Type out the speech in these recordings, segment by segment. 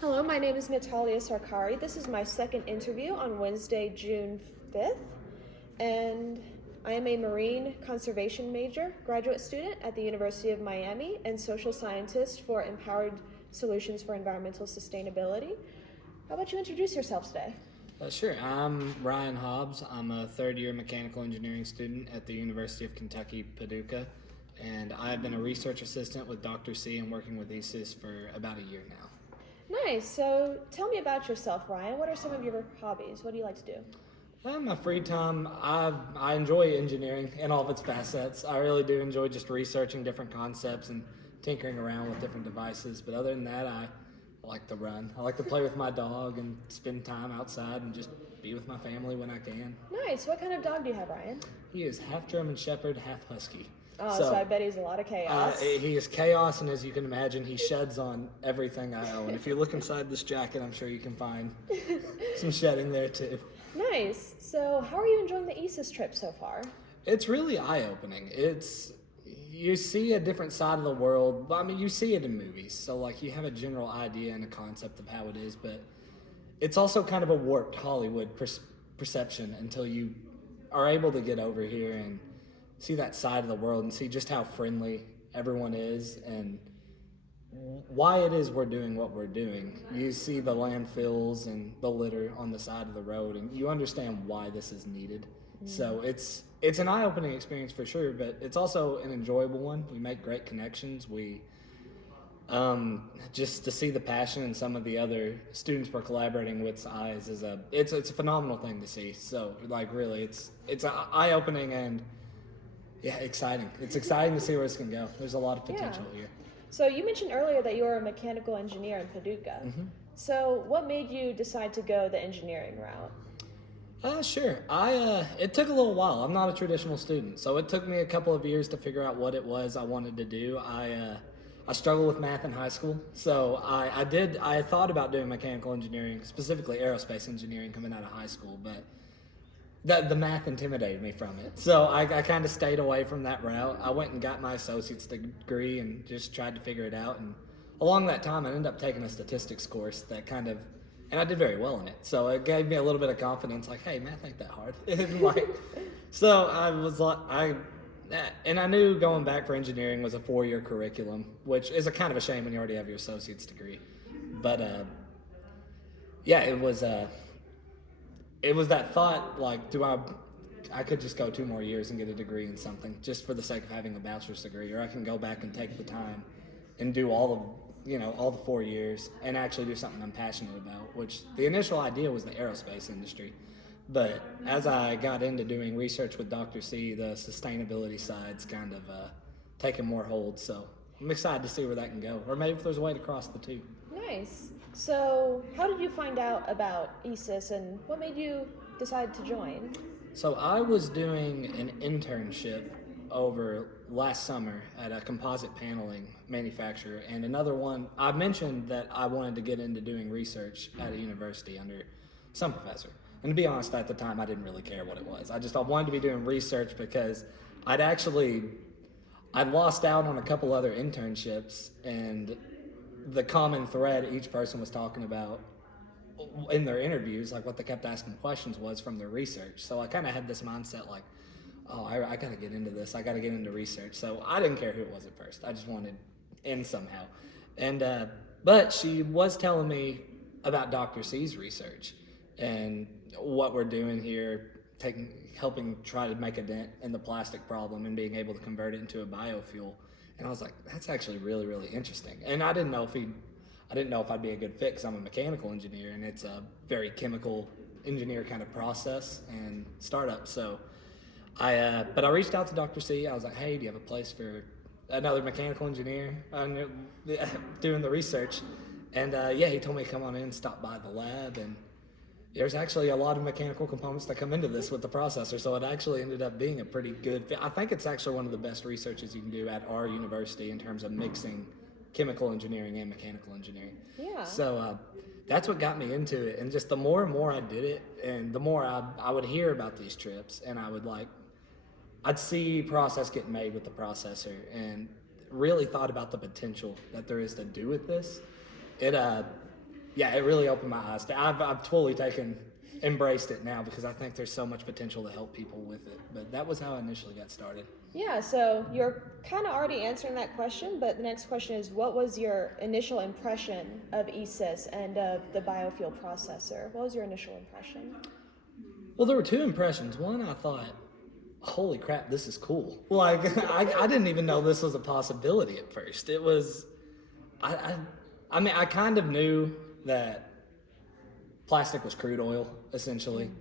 Hello, my name is Natalya Sarkari. This is my second interview on Wednesday, June 5th, and I am a marine conservation major graduate student at the University of Miami and social scientist for Empowered Solutions for Environmental Sustainability. How about you introduce yourself today? Sure. I'm Ryan Hobbs. I'm a third-year mechanical engineering student at the University of Kentucky, Paducah, and I've been a research assistant with Dr. C and working with ESES for about a year now. Nice. So tell me about yourself, Ryan. What are some of your hobbies? What do you like to do? In my free time, I enjoy engineering in all of its facets. I really do enjoy just researching different concepts and tinkering around with different devices. But other than that, I like to run. I like to play with my dog and spend time outside and just be with my family when I can. Nice. What kind of dog do you have, Ryan? He is half German Shepherd, half Husky. Oh, so I bet he's a lot of chaos. He is chaos, and as you can imagine, he sheds on everything I own. If you look inside this jacket, I'm sure you can find some shedding there too. Nice. So how are you enjoying the ESES trip so far? It's really eye-opening. You see a different side of the world. I mean, you see it in movies, so like you have a general idea and a concept of how it is, but it's also kind of a warped Hollywood perception until you are able to get over here and see that side of the world and see just how friendly everyone is and why it is we're doing what we're doing. You see the landfills and the litter on the side of the road, and you understand why this is needed. So it's an eye-opening experience for sure, but it's also an enjoyable one. We make great connections. We just to see the passion in some of the other students we're collaborating with's eyes is it's a phenomenal thing to see. So like really, it's eye-opening and yeah, exciting. It's exciting to see where this can go. There's a lot of potential here. So you mentioned earlier that you were a mechanical engineer in Paducah. Mm-hmm. So what made you decide to go the engineering route? Sure. It took a little while. I'm not a traditional student, so it took me a couple of years to figure out what it was I wanted to do. I struggled with math in high school, so I thought about doing mechanical engineering, specifically aerospace engineering coming out of high school, but the math intimidated me from it. So I kind of stayed away from that route. I went and got my associate's degree and just tried to figure it out. And along that time, I ended up taking a statistics course and I did very well in it. So it gave me a little bit of confidence, like, hey, math ain't that hard. So I was like, and I knew going back for engineering was a 4-year curriculum, which is a kind of a shame when you already have your associate's degree. But yeah, it was that thought, like, I could just go 2 more years and get a degree in something just for the sake of having a bachelor's degree, or I can go back and take the time and do all the 4 years and actually do something I'm passionate about, which the initial idea was the aerospace industry. But as I got into doing research with Dr. C, the sustainability side's kind of taken more hold. So I'm excited to see where that can go, or maybe if there's a way to cross the two. Nice. So how did you find out about ESES and what made you decide to join? So I was doing an internship over last summer at a composite paneling manufacturer, and another one, I mentioned that I wanted to get into doing research at a university under some professor. And to be honest, at the time, I didn't really care what it was. I wanted to be doing research because I'd lost out on a couple other internships, and the common thread each person was talking about in their interviews, like what they kept asking questions was from their research. So I kind of had this mindset like, oh, I got to get into this. I got to get into research. So I didn't care who it was at first. I just wanted in somehow. And but she was telling me about Dr. C's research and what we're doing here, helping try to make a dent in the plastic problem and being able to convert it into a biofuel. And I was like, that's actually really, really interesting. And I didn't know if I'd be a good fit because I'm a mechanical engineer and it's a very chemical engineer kind of process and startup. So but I reached out to Dr. C. I was like, hey, do you have a place for another mechanical engineer doing the research? And yeah, he told me to come on in, stop by the lab, and there's actually a lot of mechanical components that come into this with the processor, so it actually ended up being a pretty good fit. I think it's actually one of the best researches you can do at our university in terms of mixing chemical engineering and mechanical engineering. Yeah. So that's what got me into it, and just the more and more I did it, and the more I would hear about these trips, and I'd see process getting made with the processor, and really thought about the potential that there is to do with this. yeah, it really opened my eyes. I've totally embraced it now because I think there's so much potential to help people with it. But that was how I initially got started. Yeah, so you're kind of already answering that question, but the next question is, what was your initial impression of ESES and of the biofuel processor? What was your initial impression? Well, there were two impressions. One, I thought, holy crap, this is cool. Like, I didn't even know this was a possibility at first. It was, I mean, I kind of knew that plastic was crude oil, essentially.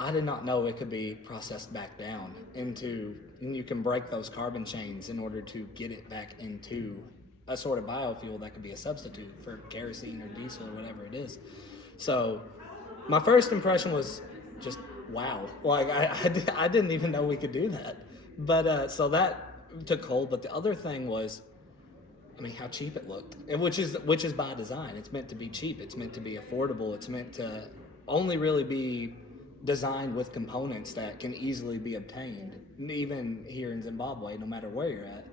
I did not know it could be processed back down into, and you can break those carbon chains in order to get it back into a sort of biofuel that could be a substitute for kerosene or diesel or whatever it is. So my first impression was just, wow. Like, I didn't even know we could do that. But so that took hold. But the other thing was, I mean, how cheap it looked, and which is by design. It's meant to be cheap. It's meant to be affordable. It's meant to only really be designed with components that can easily be obtained, even here in Zimbabwe, no matter where you're at.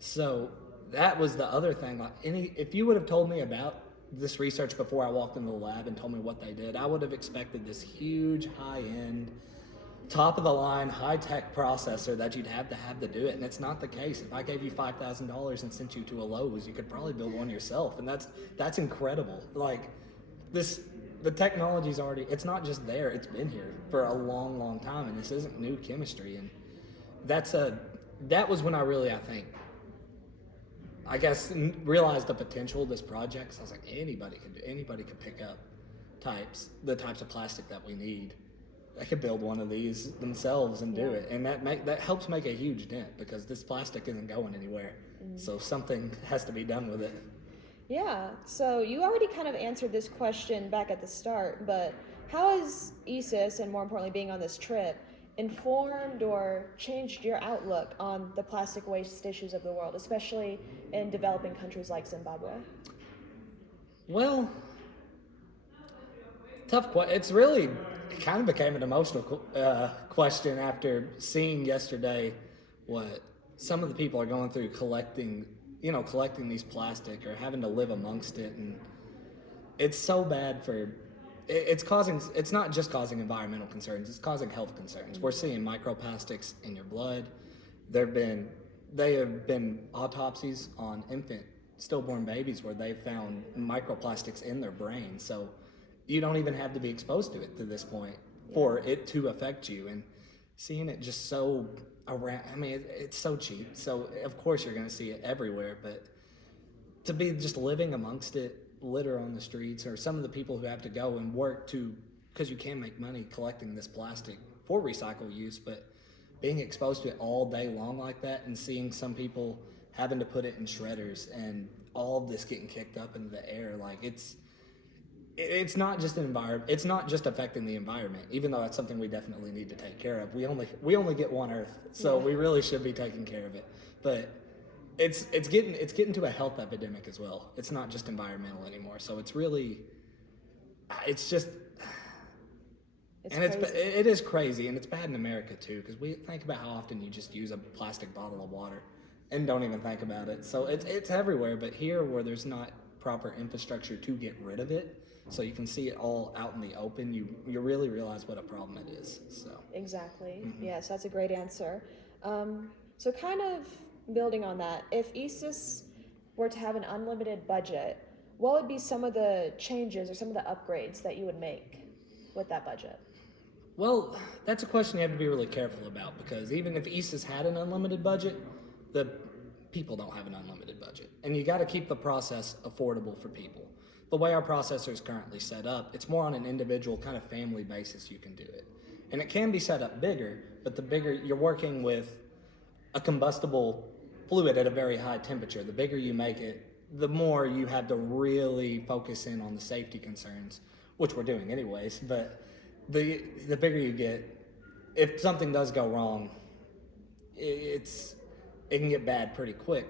So that was the other thing. Like, if you would have told me about this research before I walked into the lab and told me what they did, I would have expected this huge, high-end, top-of-the-line, high-tech processor that you'd have to do it, and it's not the case. If I gave you $5,000 and sent you to a Lowe's, you could probably build one yourself, and that's incredible. Like, the technology's already, it's not just there, it's been here for a long, long time, and this isn't new chemistry, and that was when I really, I guess, realized the potential of this project. So I was like, anybody could pick up the types of plastic that we need. They could build one of these themselves and do it, and that helps make a huge dent because this plastic isn't going anywhere. So something has to be done with it. Yeah, so you already kind of answered this question back at the start, but how has ESES, and more importantly being on this trip, informed or changed your outlook on the plastic waste issues of the world, especially in developing countries like Zimbabwe? Well, tough question. It kind of became an emotional question after seeing yesterday what some of the people are going through collecting these plastic or having to live amongst it, and it's so bad it's not just causing environmental concerns, it's causing health concerns. We're seeing microplastics in your blood. They have been autopsies on stillborn babies where they found microplastics in their brain. So you don't even have to be exposed to it to this point for it to affect you. And seeing it just so around, I mean, it's so cheap. So of course you're going to see it everywhere, but to be just living amongst it, litter on the streets, or some of the people who have to go and work because you can make money collecting this plastic for recycle use, but being exposed to it all day long like that and seeing some people having to put it in shredders and all of this getting kicked up into the air, like it's not just it's not just affecting the environment, even though that's something we definitely need to take care of. We only get one Earth, so we really should be taking care of it. But it's getting to a health epidemic as well. It's not just environmental anymore. So it is crazy, and it's bad in America too, because we think about how often you just use a plastic bottle of water and don't even think about it. So it's everywhere, but here where there's not proper infrastructure to get rid of it, so you can see it all out in the open, you really realize what a problem it is. So exactly. Yes, that's a great answer. So kind of building on that, if ESES were to have an unlimited budget, what would be some of the changes or some of the upgrades that you would make with that budget? Well, that's a question you have to be really careful about, because even if ESES had an unlimited budget, the people don't have an unlimited budget. And you got to keep the process affordable for people. The way our processor is currently set up, it's more on an individual kind of family basis you can do it. And it can be set up bigger, but the bigger you're working with a combustible fluid at a very high temperature, the bigger you make it, the more you have to really focus in on the safety concerns, which we're doing anyways. But the bigger you get, if something does go wrong, it can get bad pretty quick.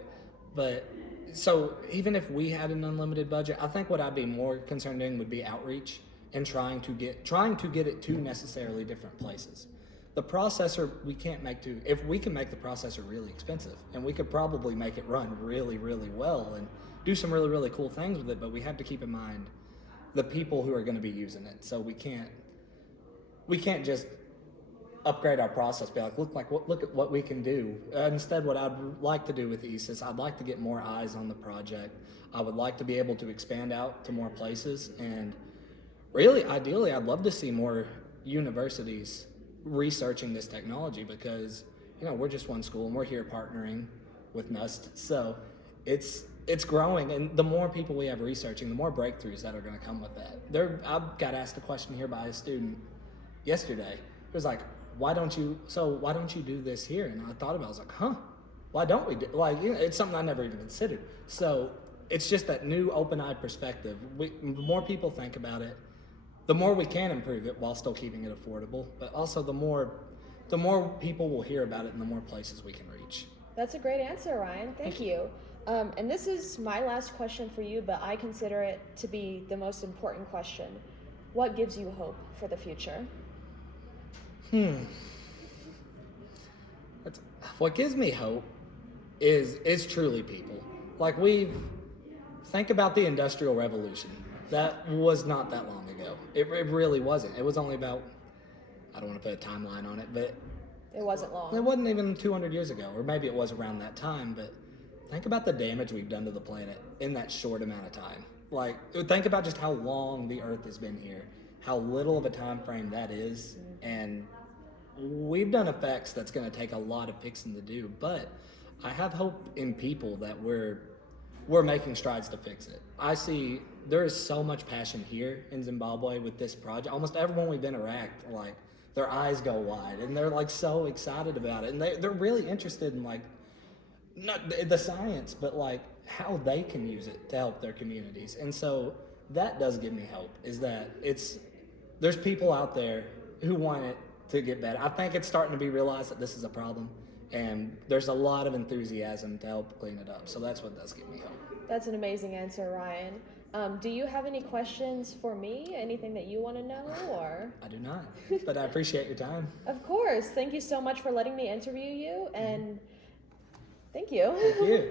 But so even if we had an unlimited budget, I think what I'd be more concerned in would be outreach and trying to get it to necessarily different places. The processor if we can make the processor really expensive, and we could probably make it run really, really well and do some really, really cool things with it, but we have to keep in mind the people who are going to be using it. So we can't just upgrade our process, be like, look at what we can do. Instead, what I'd like to do with ESES, I'd like to get more eyes on the project. I would like to be able to expand out to more places, and really, ideally, I'd love to see more universities researching this technology, because we're just one school and we're here partnering with NUST. So it's growing, and the more people we have researching, the more breakthroughs that are going to come with that. I got asked a question here by a student yesterday. It was like, why don't you do this here? And I thought about it. I was like, why don't we do, it's something I never even considered. So it's just that new open-eyed perspective. The more people think about it, the more we can improve it while still keeping it affordable, but also the more people will hear about it and the more places we can reach. That's a great answer, Ryan. Thank you. And this is my last question for you, but I consider it to be the most important question. What gives you hope for the future? What gives me hope is truly people. Think about the Industrial Revolution. That was not that long ago. It really wasn't. It was only about, I don't want to put a timeline on it, but it wasn't long. It wasn't even 200 years ago, or maybe it was around that time, but think about the damage we've done to the planet in that short amount of time. Think about just how long the Earth has been here, how little of a time frame that is, and we've done effects that's going to take a lot of fixing to do, but I have hope in people that we're making strides to fix it. I see there is so much passion here in Zimbabwe with this project. Almost everyone we've interact, their eyes go wide, and they're so excited about it, and they're really interested in not the science, but how they can use it to help their communities. And so that does give me hope, is that there's people out there who want it to get better. I think it's starting to be realized that this is a problem, and there's a lot of enthusiasm to help clean it up. So that's what does give me hope. That's an amazing answer, Ryan. Do you have any questions for me? Anything that you want to know, or? I do not, but I appreciate your time. Of course. Thank you so much for letting me interview you, and thank you. Thank you.